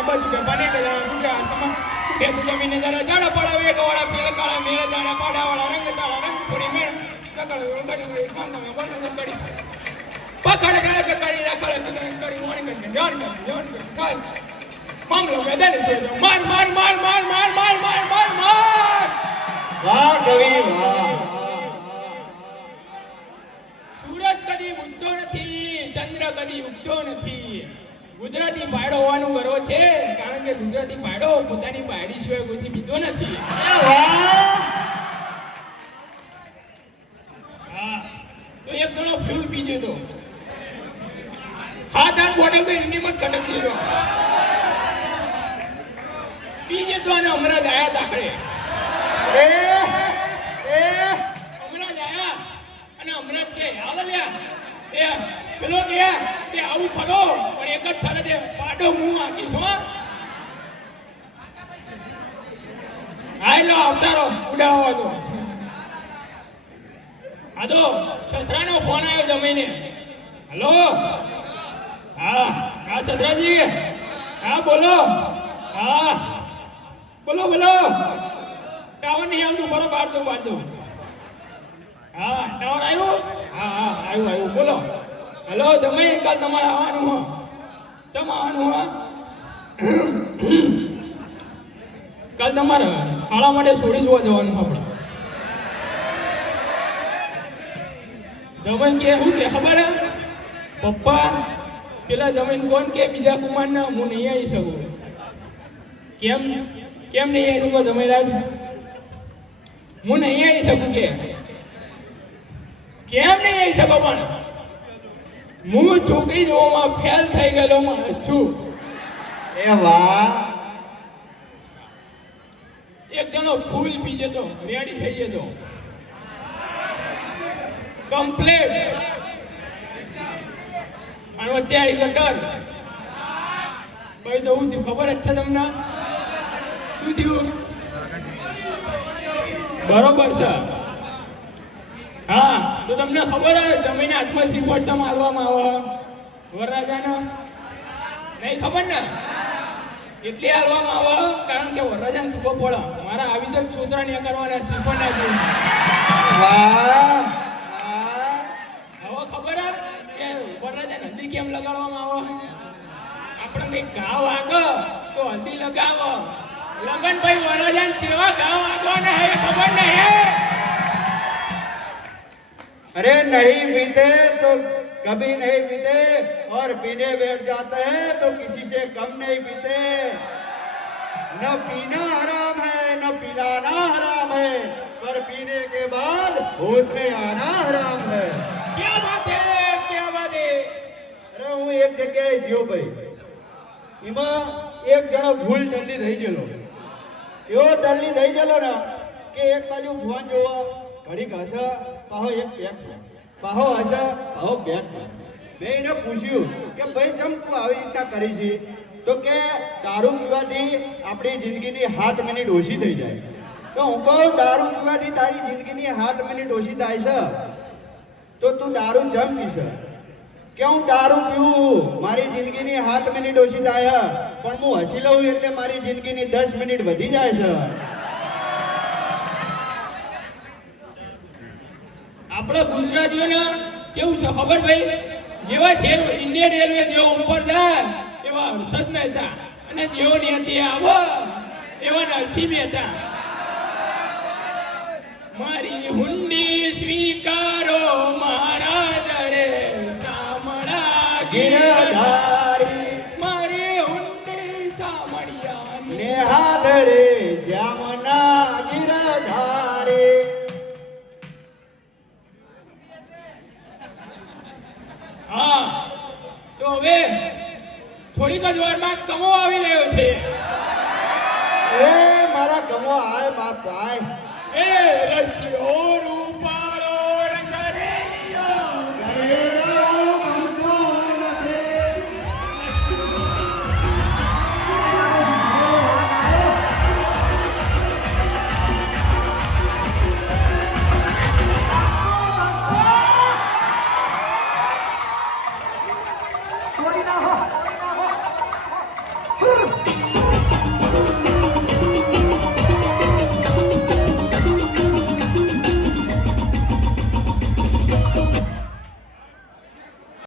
जाना बच के बने के जाना दूजा समा के तू जमीन जरा जाड़ा पड़ावे के वाला पीला काला मेरा जाड़ा पाड़ा वाला रंग पूरी में सकल उंगड़ी काम में बन कड़ी पकड़ के कड़ी रखले कड़ी मोनी के जान के काल मामलो मैदान से मार मार मार मार मार मार मार मार मार वाह कवि वाह सूरज कदी ઉગતો નથી ચંદ્ર કદી ઉગતો નથી ગુજરાતી પાડો હોવાનું ગર્વ છે કારણ કે ગુજરાતી પાડો પોતાની પાડી સિવાય કોઈથી બીજો નથી હા તો એક ઘણો ફૂલ પીજો તો હાથ આન બોટલ તો એની મત કટક દીધો પીજે તો અને હમણાં જ આયા તાકડે હમણાં જ આયા અને હમણાં જ કે આવલ્યા એ પેલો કે આવું ફરો પણ એક જ છાલે દે પાડો હું આકીશ હો આયલો અવતારો ઉડાવો તો આ તો સસરાનો ફોન આવ્યો જમીને હેલો હા હા સસરાજી હા બોલો હા બોલો બોલો ટાવર નહીં આવતું બરો બારજો હા ટાવર આવ્યું હા હા આવ્યું બોલો હેલો જમાઈ કાલ તમારે આવવાનું હો ચમ આવવાનું હો કાલ તમારે આળા માટે છોડી જોવા જવાનું આપણે જમાઈ કે શું કે ખબર હે પપ્પા પેલા જમીન કોણ કે બીજા કુમારના હું નહીં આવી શકું કેમ કેમ નહીં આવી શકો જમાઈરાજ હું નહીં આવી શકું કે કેમ નહીં આવી શકો પણ હું છોકરી જોવામાં ફેલ થઈ ગયેલો માણસ છું એ વાહ એક જણો ફૂલ પી જતો રેડી થઈ જતો કમ્પ્લીટ અને વચ્ચે આવી ગટર ભાઈ તો હું થયું ખબર જ છે તમને શું થયું બરોબર છે હા તો તમને ખબર હે જમીને હાથમાં શ્રીફળ ચમ મારવામાં આવે વરરાજાને નહીં ખબર ને એટલે હાલવામાં આવે કારણ કે વરરાજાને ખબર પડે મારા આવી તો સૂત્ર ને કરવાના શ્રીફળ ના જોઈ વાહ હવે ખબર હે કે વરરાજા હલ્દી કેમ લગાડવામાં આવે આપણે કઈ ઘા વાગે તો હલ્દી લગાવો લગન ભાઈ વરરાજાને સેવા ઘા વાગવાના હે ખબર નહીં अरे नहीं पीते तो कभी नहीं पीते और पीने बैठ जाते हैं तो किसी से कम नहीं पीते न पीना हराम है न पिलाना हराम है पर पीने के बाद होश में आना हराम है क्या बात है अरे હું એક જગ્યાએ ગયો ભાઈ એમાં એક જણો ભૂલ જલ્દી થઈ ગયેલો એવો જલ્દી થઈ ગયેલો ને કે એક બાજુ ફોન જોવો ઘડીક હશે પાહો એક પેક પાહો હશે પાહો પેક મેં એને પૂછ્યું કે ભાઈ ચમ તું આવી રીતના કરી છે તો કે દારૂ પીવાથી આપણી જિંદગીની 7 મિનિટ ઓછી થઈ જાય તો હું કહું દારૂ પીવાથી તારી જિંદગીની 7 મિનિટ ઓછી થાય છે તો તું દારૂ ચમ પીશે કે હું દારૂ પીવું મારી જિંદગીની 7 મિનિટ ઓછી થાય પણ હું હસી લઉં એટલે મારી જિંદગીની 10 મિનિટ વધી જાય છે આપણે ગુજરાતીઓને કેવું છે ખબર ભાઈ જેવા શેર ઇન્ડિયન રેલવે જેવો ઉપર જાય એવા હર્ષદ મહેતા અને જેવો નીચે આવો એવા નરસિંહ મહેતા મારી હુંડી સ્વીકારો મહારાજ રે સામળા ગિરધારી મારી હુંડી સામળિયા ને હાથરે શ્યામના ગિરધારી હા તો હવે થોડીક જ વારમાં કમો આવી રહ્યો છે એ મારા ગમો આય બાપ આય એ રસિયો રૂપાળો રંગરેયો યાર